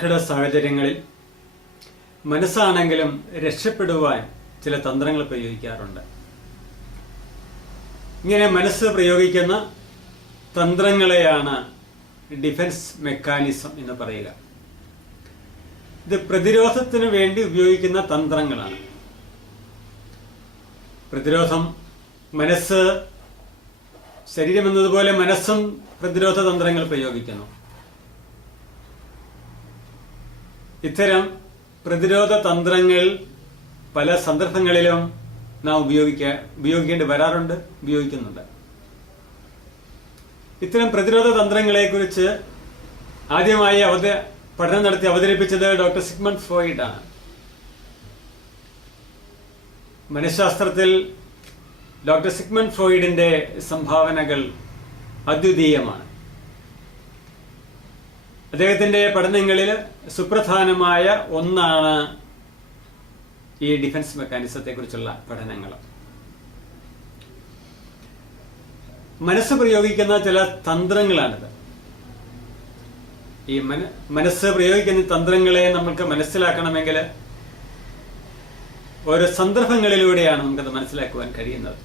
ദുർഘട സാഹചര്യങ്ങളിൽ മനസ്സാണെങ്കിലും രക്ഷപ്പെടുവാൻ ചില തന്ത്രങ്ങൾ പ്രയോഗിക്കാറുണ്ട്. ഇങ്ങനെ മനസ്സ് പ്രയോഗിക്കുന്ന തന്ത്രങ്ങളെയാണ് ഡിഫൻസ് മെക്കാനിസം എന്ന് പറയുക. ഇത് പ്രതിരോധത്തിന് വേണ്ടി ഉപയോഗിക്കുന്ന തന്ത്രങ്ങളാണ്. പ്രതിരോധം, മനസ്സ്, ശരീരം എന്നതുപോലെ മനസ്സും പ്രതിരോധ തന്ത്രങ്ങൾ പ്രയോഗിക്കുന്നു. ഇത്തരം പ്രതിരോധ തന്ത്രങ്ങൾ പല സന്ദർഭങ്ങളിലും നാം ഉപയോഗിക്കേണ്ടി വരാറുണ്ട്, ഉപയോഗിക്കുന്നുണ്ട്. ഇത്തരം പ്രതിരോധ തന്ത്രങ്ങളെ കുറിച്ച് ആദ്യമായി പഠനം നടത്തി അവതരിപ്പിച്ചത് ഡോക്ടർ സിഗ്മണ്ട് ഫ്രോയിഡ് ആണ്. മനഃശാസ്ത്രത്തിൽ ഡോക്ടർ സിഗ്മണ്ട് ഫ്രോയിഡിന്റെ സംഭാവനകൾ അദ്വിതീയമാണ്. അദ്ദേഹത്തിന്റെ പഠനങ്ങളിൽ സുപ്രധാനമായ ഒന്നാണ് ഈ ഡിഫൻസ് മെക്കാനിസത്തെ കുറിച്ചുള്ള പഠനങ്ങൾ. മനസ്സ് പ്രയോഗിക്കുന്ന ചില തന്ത്രങ്ങളാണിത്. ഈ മനസ്സ് പ്രയോഗിക്കുന്ന തന്ത്രങ്ങളെ നമുക്ക് മനസ്സിലാക്കണമെങ്കിൽ ഓരോ സന്ദർഭങ്ങളിലൂടെയാണ് നമുക്കത് മനസ്സിലാക്കുവാൻ കഴിയുന്നത്.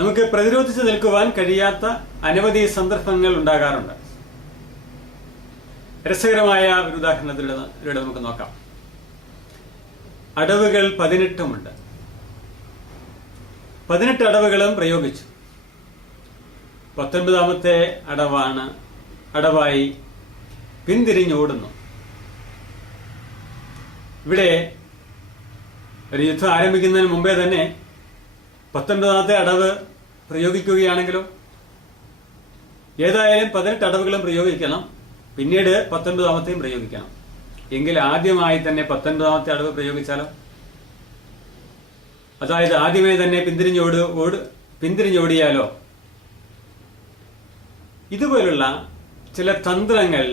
നമുക്ക് പ്രതിരോധിച്ച് നിൽക്കുവാൻ കഴിയാത്ത അനവധി സന്ദർഭങ്ങൾ ഉണ്ടാകാറുണ്ട്. രസകരമായ ഒരു ഉദാഹരണത്തിലൂടെ നമുക്ക് നോക്കാം. അടവുകൾ 18 18 അടവുകളും പ്രയോഗിച്ചു. 19ാമത്തെ അടവായി പിന്തിരിഞ്ഞോടുന്നു. ഇവിടെ ഒരു യുദ്ധം ആരംഭിക്കുന്നതിന് മുമ്പേ തന്നെ 19ാമത്തെ അടവ് പ്രയോഗിക്കുകയാണെങ്കിലോ, ഏതായാലും 18 അടവുകളും പ്രയോഗിക്കണം, പിന്നീട് 19ാമത്തെയും പ്രയോഗിക്കണം. എങ്കിൽ ആദ്യമായി തന്നെ 19ാമത്തെ അടവ് പ്രയോഗിച്ചാലോ? അതായത് ആദ്യമേ തന്നെ പിന്തിരിഞ്ഞോടിയാലോ? ഇതുപോലുള്ള ചില തന്ത്രങ്ങൾ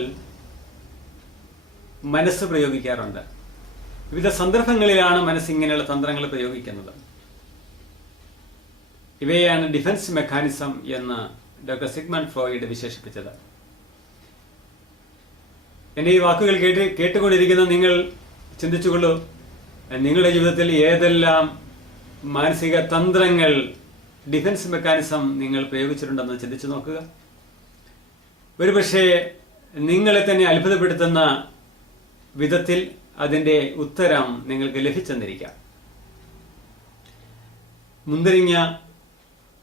മനസ്സ് പ്രയോഗിക്കാറുണ്ട്. വിവിധ സന്ദർഭങ്ങളിലാണ് മനസ്സ് ഇങ്ങനെയുള്ള തന്ത്രങ്ങൾ പ്രയോഗിക്കുന്നത്. ഇവയാണ് ഡിഫൻസ് മെക്കാനിസം എന്ന് ഡോക്ടർ സിഗ്മണ്ട് ഫ്രോയിഡ് വിശേഷിപ്പിച്ചത്. എന്റെ ഈ വാക്കുകൾ കേട്ടുകൊണ്ടിരിക്കുന്ന നിങ്ങൾ ചിന്തിച്ചുകൊള്ളൂ, നിങ്ങളുടെ ജീവിതത്തിൽ ഏതെല്ലാം മാനസിക തന്ത്രങ്ങൾ, ഡിഫൻസ് മെക്കാനിസം നിങ്ങൾ പ്രയോഗിച്ചിട്ടുണ്ടെന്ന് ചിന്തിച്ചു നോക്കുക. ഒരുപക്ഷെ നിങ്ങളെ തന്നെ അത്ഭുതപ്പെടുത്തുന്ന വിധത്തിൽ അതിന്റെ ഉത്തരം നിങ്ങൾക്ക് ലഭിച്ചെന്നിരിക്കാം. മുന്തിരിങ്ങ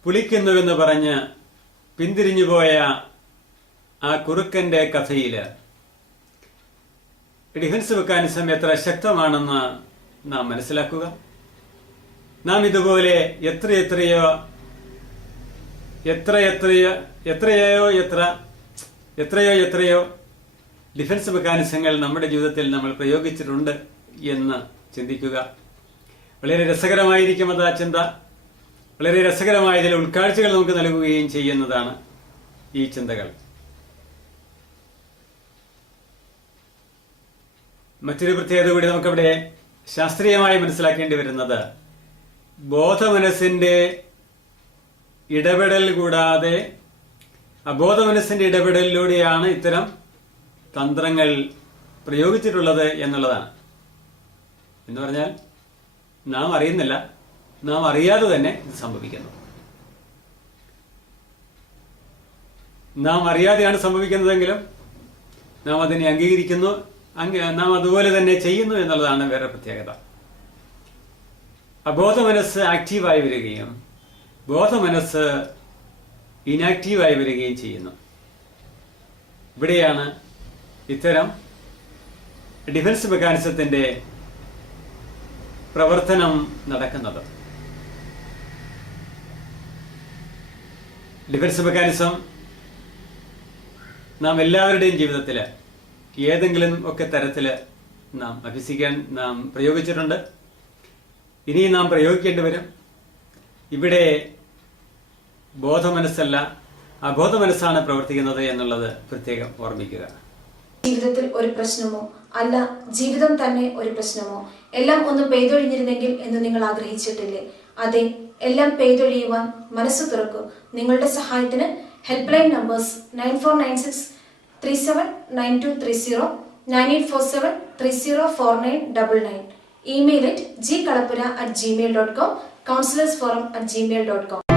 പുളിക്കുന്നുവെന്ന് പറഞ്ഞ് പിന്തിരിഞ്ഞുപോയ ആ കുറുക്കന്റെ കഥയില് ഡിഫൻസ് മെക്കാനിസം എത്ര ശക്തമാണെന്ന് നാം മനസ്സിലാക്കുക. നാം ഇതുപോലെ എത്രയോ ഡിഫൻസ് മെക്കാനിസങ്ങൾ നമ്മുടെ ജീവിതത്തിൽ നമ്മൾ പ്രയോഗിച്ചിട്ടുണ്ട് എന്ന് ചിന്തിക്കുക. വളരെ രസകരമായിരിക്കും അത്. ആ ചിന്ത വളരെ രസകരമായ ചില ഉൾക്കാഴ്ചകൾ നമുക്ക് നൽകുകയും ചെയ്യുന്നതാണ് ഈ ചിന്തകൾ. മറ്റൊരു പ്രത്യേകത കൂടി നമുക്കവിടെ ശാസ്ത്രീയമായി മനസ്സിലാക്കേണ്ടി വരുന്നത്, ബോധമനസ്സിന്റെ ഇടപെടൽ കൂടാതെ അബോധമനസ്സിന്റെ ഇടപെടലിലൂടെയാണ് ഇത്തരം തന്ത്രങ്ങൾ പ്രയോഗിച്ചിട്ടുള്ളത് എന്നുള്ളതാണ്. എന്ന് പറഞ്ഞാൽ നാം അറിയുന്നില്ല, നാം അറിയാതെ തന്നെ ഇത് സംഭവിക്കുന്നു. നാം അറിയാതെയാണ് സംഭവിക്കുന്നതെങ്കിലും നാം അതിനെ അംഗീകരിക്കുന്നു, നാം അതുപോലെ തന്നെ ചെയ്യുന്നു എന്നുള്ളതാണ് വേറെ പ്രത്യേകത. അബോധമനസ്സ് ആക്റ്റീവായി വരികയും ബോധമനസ്സ് ഇനാക്റ്റീവായി വരികയും ചെയ്യുന്നു. ഇവിടെയാണ് ഇത്തരം ഡിഫൻസ് മെക്കാനിസത്തിന്റെ പ്രവർത്തനം നടക്കുന്നത്. ഡിഫൻസ് മെക്കാനിസം നാം എല്ലാവരുടെയും ജീവിതത്തിൽ ഏതെങ്കിലും ഒക്കെ തരത്തിൽ നാം പ്രയോഗിച്ചിട്ടുണ്ട്. ഇനിയും നാം പ്രയോഗിക്കേണ്ടി വരും. ഇവിടെ ബോധമനസ്സല്ല, അബോധമനസ്സാണ് പ്രവർത്തിക്കുന്നത് എന്നുള്ളത് പ്രത്യേകം ഓർമ്മിക്കുക. ജീവിതത്തിൽ ഒരു പ്രശ്നമോ അല്ല ജീവിതം തന്നെ ഒരു പ്രശ്നമോ, എല്ലാം ഒന്ന് പെയ്തൊഴിഞ്ഞിരുന്നെങ്കിൽ എന്ന് നിങ്ങൾ ആഗ്രഹിച്ചിട്ടില്ലേ? അതെ, എല്ലാം പെയ്തൊഴിയുവാൻ മനസ്സ് തുറക്കൂ. നിങ്ങളുടെ സഹായത്തിന് help line numbers 9496 379230 9847304999. Email at gkalapura@gmail.com, counselorsforum@gmail.com.